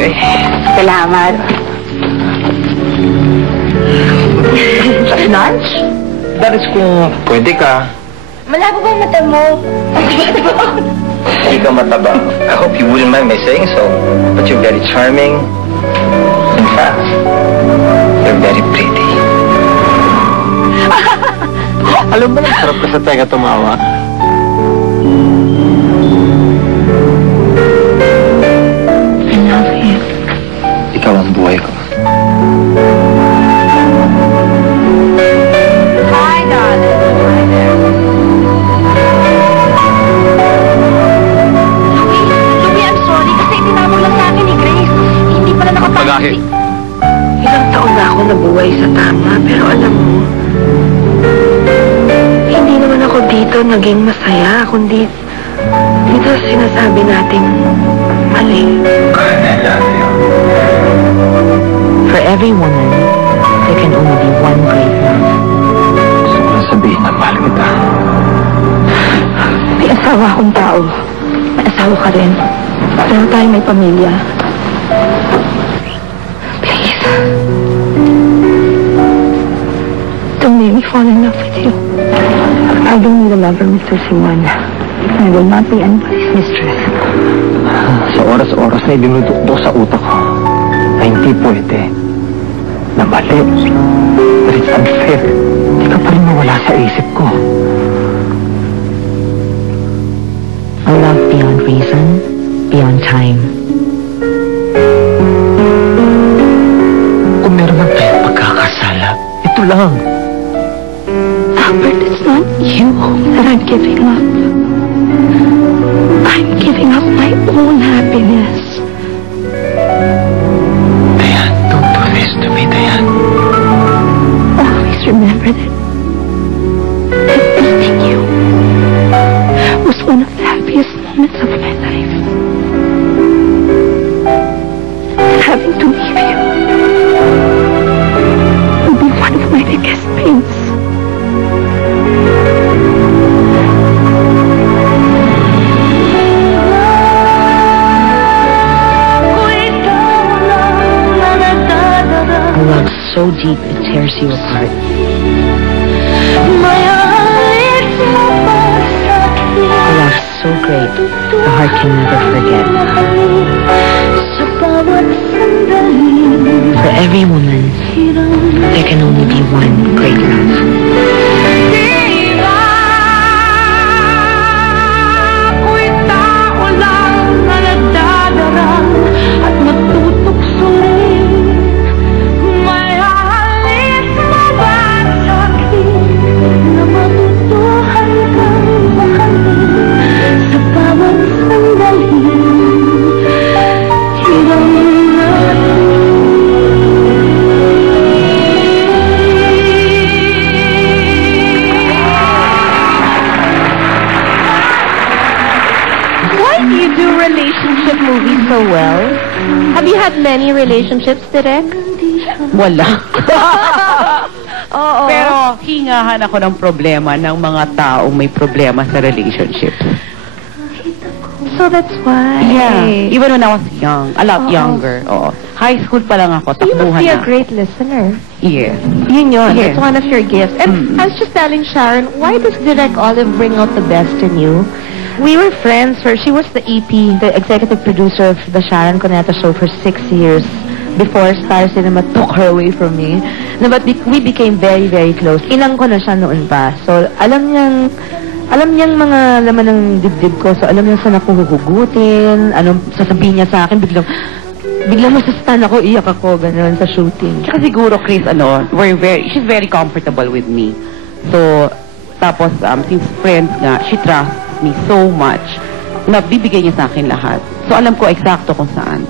Okay. Salamat. Lunch? That is kung pwede ka. Malabo ba ang mata mo? Hindi ka mataba. I hope you wouldn't mind my saying so. But you're very charming. In fact, you're very pretty. Alam mo na, sarap ka sa tenga tumawa. I love you. Ikaw ang buhay ko. Hi, darling. Hi there. Louie, I'm sorry kasi itinawag lang sa akin ni Grace. Hindi pala Pagahe. Ilang taon na ako nabuhay sa tama, pero alam mo, hindi naman ako dito naging masaya, kundi dito sinasabi nating mali. I love you. For every woman, there can only be one great love. Gusto ko lang sabihin na mahal kita. May asawa akong tao. May asawa ka rin. Pero tayo may pamilya. Please. Don't make me fall in love with you. I don't need a lover, Mr. Siwan. I will not be anybody's mistress. Sa oras-oras na idinudukdo sa utak ko na hindi pwede, na mali, that it's unfair. Hindi ka pa rin mawala sa isip ko. A love beyond reason, beyond time. Kung meron man tayong pagkakasala, ito lang. Albert, it's not you that I'm giving up. I'm giving up my own happiness. Dayan, don't do this to me, Dayan. Always remember that meeting you was one of the happiest moments of my life. Having to leave you will be one of my biggest pains. So deep it tears you apart. A love so great the heart can never forget. For every woman, there can only be one great love. Movies so well. Have you had many relationships, Direk? Wala. Oo. Pero hingahan ako ng problema ng mga taong may problema sa relationships. So that's why. Yeah. Even when I was young, a lot younger. Oo. High school pa lang ako, You must takbuhan be a na. great listener. Yes. Yun. Yes. It's one of your gifts. And I was just telling Sharon, why does Direk Olive bring out the best in you? We were friends. She was the EP, the executive producer of the Sharon Cuneta show for 6 years before Star Cinema took her away from me. No, but we became very, very close. Inang ko na siya noon pa. So, alam niyang mga laman ng dibdib ko. So, alam niya saan ako huhugutin, anong sasabihin niya sa akin. Biglang masastan ako, iyak ako, gano'n, sa shooting. Tsaka siguro, Chris, she's very comfortable with me. So, tapos, since friends nga, she trusts me so much na bibigay niya sa akin lahat. So, alam ko eksakto kung saan.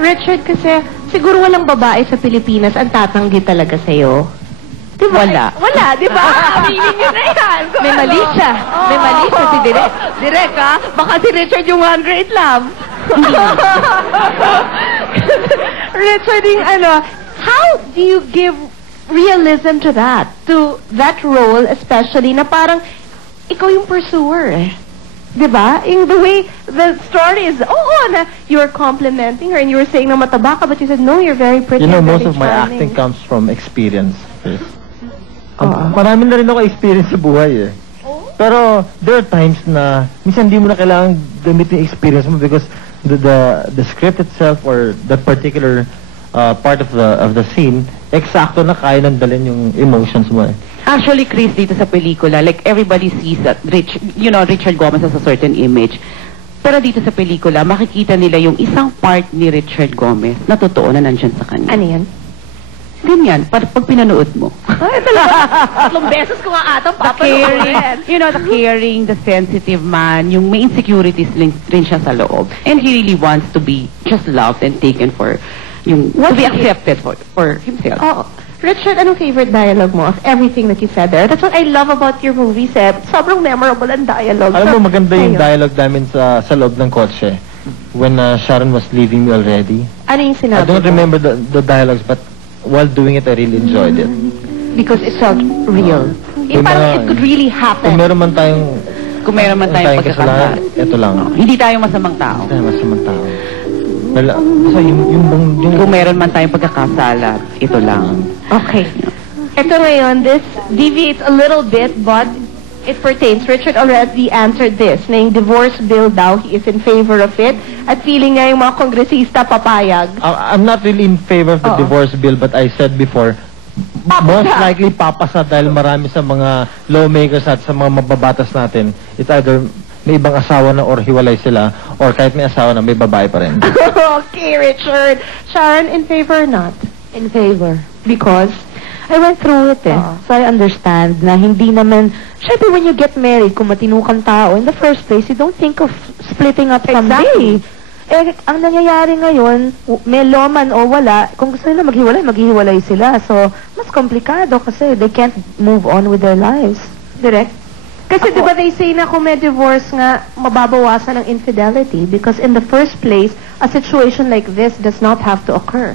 Richard, kasi siguro walang babae sa Pilipinas ang tatanggi talaga sa'yo. Diba? Wala, di ba? Aminin niyo na yan. May mali siya. May mali siya si Direk. Direk, ha? Baka si Richard yung one great love. Richard, how do you give realism to that? To that role, especially, na parang ikaw yung pursuer, eh. Diba? In the way the story is, na you were complimenting her and you were saying na mataba ka, but you said, no, you're very pretty. You know, and most very of my charming. acting comes from experience. Chris. Marami na rin ako experience sa buhay eh. Pero there are times na minsan hindi mo na kailangan gamitin yung experience mo because the script itself or that particular part of the scene, eksakto na kaya nang dalhin yung emotions mo eh. Actually, Chris, dito sa pelikula, like everybody sees that Richard Gomez has a certain image. Pero dito sa pelikula, makikita nila yung isang part ni Richard Gomez na totoo na nandyan sa kanya. Ano yan? Ganyan, pag pinanood mo. Ay, talaga. 3 beses ko nga ata The caring, the sensitive man, yung may insecurities rin siya sa loob. And he really wants to be just loved and taken for, to be accepted for himself. Oh, Richard, anong favorite dialogue mo of everything that you said there? That's what I love about your movies, eh. Sobrang memorable ang dialogue. Alam mo, maganda yung dialogue namin sa loob ng kotse. When Sharon was leaving me already. Ano yung sinabi I don't remember the dialogues, but while doing it, I really enjoyed it. Because it felt real. Parang it could really happen. Kung meron man tayong pagkakasala, ito lang. Hindi tayo masamang tao. Hindi tayo masamang tao. So, yung kung meron man tayong pagkakasala, ito lang. Okay. Ito ngayon, this deviates a little bit, but it pertains. Richard already answered this, na yung divorce bill daw, he is in favor of it, at feeling niya yung mga kongresista papayag. I'm not really in favor of the divorce bill, but I said before, most likely papasa dahil marami sa mga lawmakers at sa mga mababatas natin, it's either may ibang asawa na or hiwalay sila, or kahit may asawa na may babae pa rin. Okay, Richard. Sharon, in favor or not? In favor. Because? I went through it eh. So I understand na hindi naman, syempre when you get married, kung matino kang tao, in the first place, you don't think of splitting up someday. Eh, ang nangyayari ngayon, may law man o wala, kung gusto nila maghiwalay sila. So, mas komplikado kasi they can't move on with their lives. Direct? Kasi diba they say na kung may divorce nga, mababawasan ang infidelity because in the first place, a situation like this does not have to occur.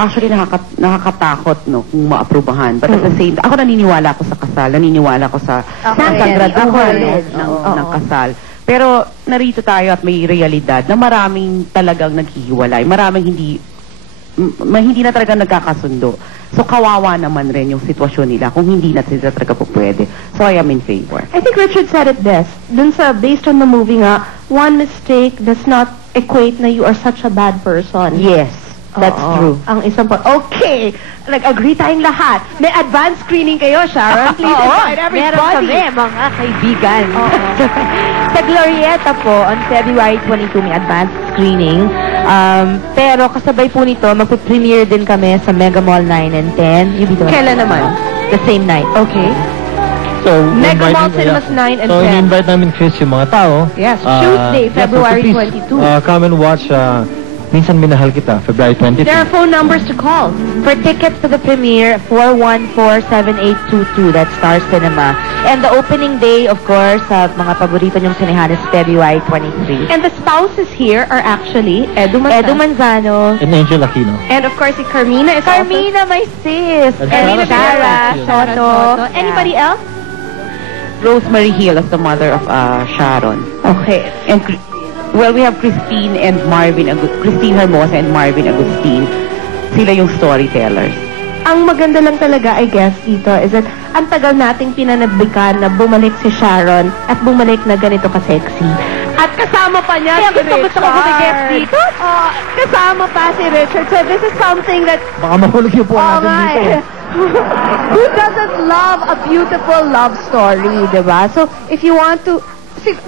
Actually, nakakatakot, no, kung maaprubahan. But at the same time, ako naniniwala ko sa kasal, naniniwala ko sa graduhan ng kasal. Pero narito tayo at may realidad na maraming talagang naghihiwalay. Maraming hindi na talaga nagkakasundo. So, kawawa naman rin yung sitwasyon nila kung hindi na sila talaga po pwede. So, I am in favor. I think Richard said it best. Dun sa, based on the movie nga, one mistake does not equate na you are such a bad person. Yes, that's true. Ang isang po, okay, nag-agree tayong lahat. May advanced screening kayo, Sharon. Please invite everybody. Meron kami, mga kaibigan. Sa Glorieta po, on February 22, may advanced screening. Pero kasabay po nito, magpe-premiere din kami sa Mega Mall 9 and 10. Kailan naman? The same night. Okay. So, Mega Mall Cinemas 9 and 10. So, in-invite namin, Chris, yung mga tao. Yes, Tuesday, February 22. Come and watch Minsan Minahal Kita, February 22. There are phone numbers to call. For tickets to the premiere, 414-7822. That's Star Cinema. And the opening day, of course, sa mga paborito niyong sinehan is February 23. And the spouses here are actually Edu Manzano. And Angel Aquino. And of course, si Carmina is Carmina, my sis. And Sarah Soto. Anybody else? Rosemary Hill as the mother of Sharon. Okay. And well, we have Christine Hermosa and Marvin Agustin. Sila yung storytellers. Ang maganda lang talaga, I guess, dito is that ang tagal nating pinanagbikan na bumalik si Sharon at bumalik na ganito ka-sexy. At kasama pa niya si Richard. Dito? Kasama pa si Richard. So this is something that... Baka mahulog yung po natin dito. Who doesn't love a beautiful love story, diba? So if you want to...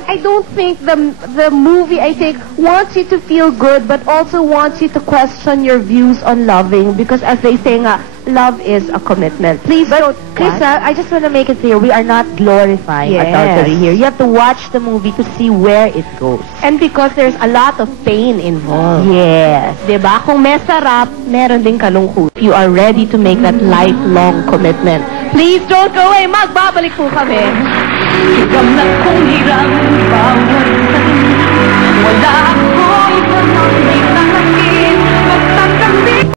I don't think the movie, I think, wants you to feel good, but also wants you to question your views on loving, because as they say nga, love is a commitment. Please don't... Krista, I just want to make it clear, we are not glorifying adultery here. You have to watch the movie to see where it goes. And because there's a lot of pain involved. Yes. Diba? Kung may sarap, meron ding kalungkot. You are ready to make that lifelong commitment. Please don't go away. Magbabalik po kami. Ikaw na kung hirang bawat wala